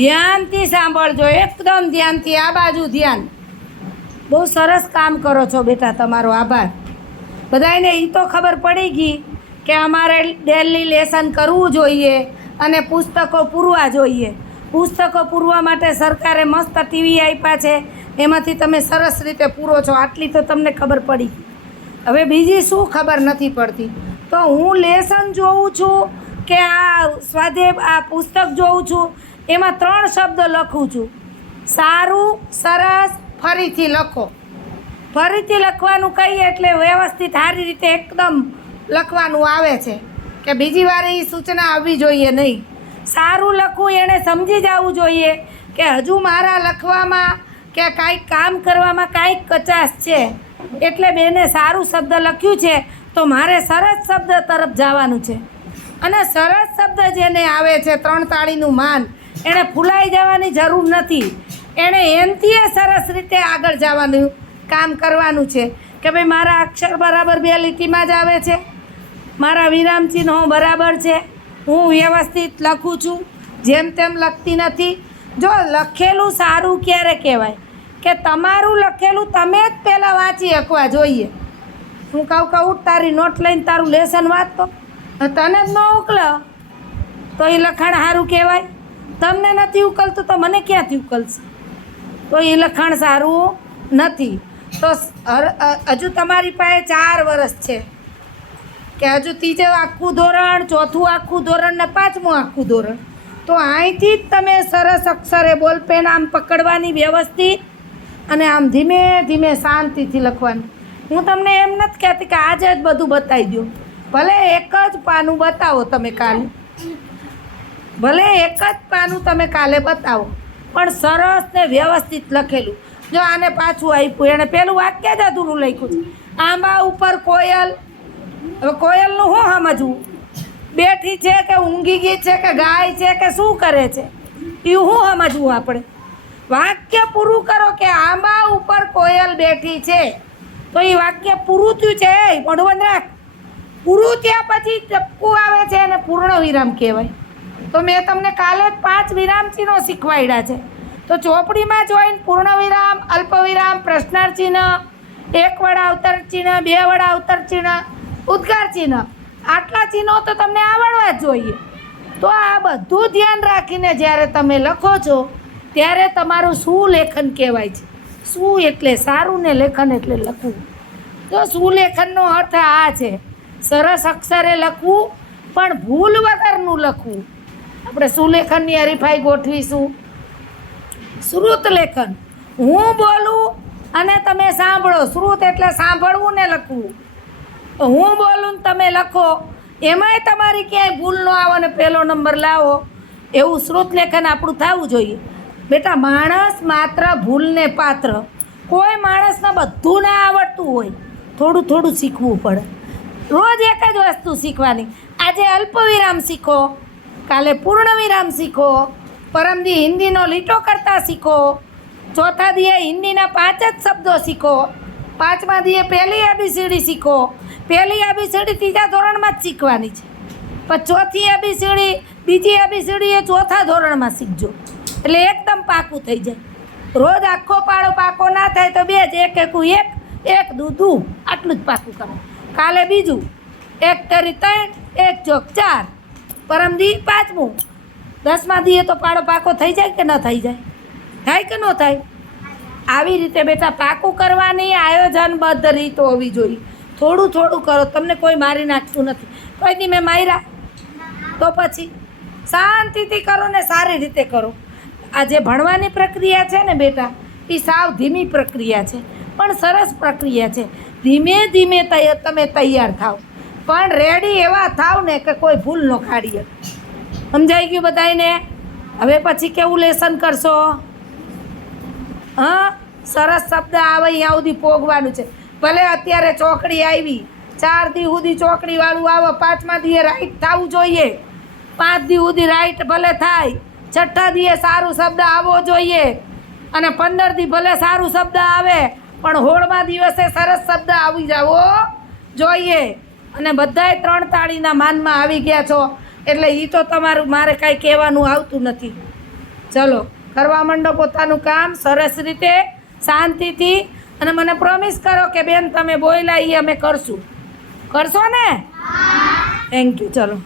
ધ્યાનથી સાંભળજો, એકદમ ધ્યાનથી, આ બાજુ ધ્યાન. બહુ સરસ કામ કરો છો બેટા, તમારો આભાર. બધાને એ તો ખબર પડી ગઈ કે અમારે ડેલી લેસન કરવું જોઈએ અને પુસ્તકો પૂરવા જોઈએ. પુસ્તકો પૂરવા માટે સરકારે મસ્ત ટીવી આપ્યા છે, એમાંથી તમે સરસ રીતે પૂરો છો, આટલી તો તમને ખબર પડી હવે બીજી શું ખબર નથી પડતી? તો હું લેસન જોઉં છું કે આ સ્વાધ્યાય આ પુસ્તક જોઉં છું, એમાં ત્રણ શબ્દ લખું છું. સારું, સરસ, ફરીથી લખો. ફરીથી લખવાનું કહીએ એટલે વ્યવસ્થિત સારી રીતે એકદમ લખવાનું આવે છે. કે બીજી વાર એ સૂચના આવવી જોઈએ નહીં. સારું લખવું એણે સમજી જવું જોઈએ કે હજુ મારા લખવામાં કે કાંઈક કામ કરવામાં કાંઈક કચાશ છે. એટલે બેને સારું શબ્દ લખ્યું છે, તો મારે સરસ શબ્દ તરફ જવાનું છે. અને સરસ શબ્દ જેને આવે છે ત્રણ તાળીનું માન, એણે ફૂલાઈ જવાની જરૂર નથી. એણે એનથી સરસ રીતે આગળ જવાનું કામ કરવાનું છે. કે ભાઈ, મારા અક્ષર બરાબર બે લીટીમાં જ આવે છે. મારા વિરામ ચિહ્નો બરાબર છે. હું વ્યવસ્થિત લખું છું. જેમ તેમ લખતી નથી. જો લખેલું સારું ક્યારે કહેવાય? કે તમારું લખેલું તમે જ પહેલાં વાંચી શકવા જોઈએ. હું કહું કહું તારી નોટ લઈને તારું લેસન વાંચતો તને જ ન ઉકલે? તો એ લખાણ સારું કહેવાય? તમને નથી ઉકલતું તો મને ક્યાંથી ઉકલશે? તો એ લખાણ સારું નથી. તો હજુ તમારી પાસે ચાર વર્ષ છે. કે હજુ ત્રીજે આખું ધોરણ, ચોથું આખું ધોરણ ને પાંચમું આખું ધોરણ. તો અહીંથી જ તમે સરસ અક્ષરે બોલપેન આમ પકડવાની વ્યવસ્થિત અને આમ ધીમે ધીમે શાંતિથી લખવાનું. હું તમને એમ નથી કહેતી કે આજે જ બધું બતાવી દો ભલે એક જ પાનું બતાવો તમે કાલે. ભલે એક જ પાનું તમે કાલે બતાવો. પણ સરસ ને વ્યવસ્થિત લખેલું. જો આને પાછું આપ્યું, એણે પેલું વાક્ય જ અધૂરું લખ્યું છે. આંબા ઉપર કોયલ. હવે કોયલનું શું સમજવું? બેઠી છે કે ઊંઘી ગઈ છે કે ગાય છે કે શું કરે છે? એ શું સમજવું આપણે? વાક્ય પૂરું કરો કે આંબા ઉપર કોયલ બેઠી છે. તો એ વાક્ય પૂરું થયું છે? મોઢું રાખ પૂરું થયા પછી ટપકું આવે છે એને પૂર્ણ વિરામ કહેવાય. તો મેં તમને કાલે જ પાંચ વિરામ ચિહ્નો શીખવાડ્યા છે. તો ચોપડીમાં જોઈને પૂર્ણ વિરામ, અલ્પ વિરામ, પ્રશ્નાર્થ ચિહ્ન, એક વડા અવતર ચિહ્ન, બે વડા અવતર ચિહ્ન, ઉદ્ગાર ચિહ્ન. આટલા ચિહ્નો તો તમને આવડવા જ જોઈએ. તો આ બધું ધ્યાન રાખીને જ્યારે તમે લખો છો, ત્યારે તમારું શું લેખન કહેવાય છે? શું એટલે સારું ને લેખન એટલે લખવું? તો સુલેખનનો અર્થ આ છે? સરસ અક્ષરે લખવું, પણ ભૂલ વગરનું લખવું. આપણે સુલેખનની હરીફાઈ ગોઠવીશું. શ્રુત લેખન. હું બોલું અને તમે સાંભળો. શ્રુત એટલે સાંભળવું ને લખવું. હું બોલું તમે લખો. એમાંય તમારી ક્યાંય ભૂલ ન આવો ને પહેલો નંબર લાવો. એવું શ્રુત લેખન આપણું થવું જોઈએ. બેટા, માણસ માત્ર ભૂલને પાત્ર. કોઈ માણસને બધું ના આવડતું હોય. થોડું થોડું શીખવું પડે. રોજ એક જ વસ્તુ શીખવાની. આજે અલ્પ વિરામ શીખો, કાલે પૂર્ણ વિરામ શીખો, પરમદી હિન્દીનો લીટો કરતા શીખો, ચોથા દીએ હિન્દીના પાંચ જ શબ્દો શીખો, પાંચમા દીએ પહેલી એબીસીડી શીખો. પહેલી એબીસીડી ત્રીજા ધોરણમાં જ શીખવાની છે. પણ ચોથી એબીસીડી બીજી એબીસીડી એ ચોથા ધોરણમાં શીખજો. એટલે એકદમ પાકું થઈ જાય. રોજ આખો પાડો પાકો ના થાય તો બે જ, એક એકું એક એક દૂધું. આટલું જ પાકું કરો. કાલે બીજું, એક તરી ત્રણ, એક ચોક ચાર. પરમદી પાંચમું. દસમા દીએ તો પાડો પાકો થઈ જાય કે ન થઈ જાય? થાય કે ન થાય? આવી રીતે બેટા પાકું કરવાની આયોજનબદ્ધ રીત હોવી જોઈએ. થોડું થોડું કરો, તમને કોઈ મારી નાખતું નથી. કોઈ દી મેં માર્યા? તો પછી? શાંતિથી કરો ને સારી રીતે કરો. આ જે ભણવાની પ્રક્રિયા છે ને બેટા એ સાવ ધીમી પ્રક્રિયા છે. પણ સરસ પ્રક્રિયા છે. ધીમે ધીમે તમે તૈયાર થાવ. પણ રેડી એવા થાવ ને કે કોઈ ભૂલ ન ખાડીએ. સમજાઈ ગયું બધાને હવે પછી કેવું લેસન કરશો? હા? સરસ શબ્દ આવે અહીંયા સુધી પોગવાનું છે. ભલે અત્યારે ચોકડી આવી ચાર દી સુધી ચોકડીવાળું આવે, પાંચમા દીએ રાઈટ થવું જોઈએ. પાંચ દી સુધી રાઈટ ભલે થાય, છઠ્ઠા દીએ સારું શબ્દ આવવો જોઈએ. અને પંદર દી ભલે સારું શબ્દ આવે પણ હોળમાં દિવસે સરસ શબ્દ આવી જાવો જોઈએ. અને બધાએ ત્રણ તાળીના માનમાં આવી ગયા છો. એટલે એ તો તમારું મારે કાંઈ કહેવાનું આવતું નથી. ચલો કરવા માંડો પોતાનું કામ સરસ રીતે શાંતિથી. અને મને પ્રોમિસ કરો કે બેન તમે બોયલા એ અમે કરશું. કરશો ને? થેન્ક યુ ચલો.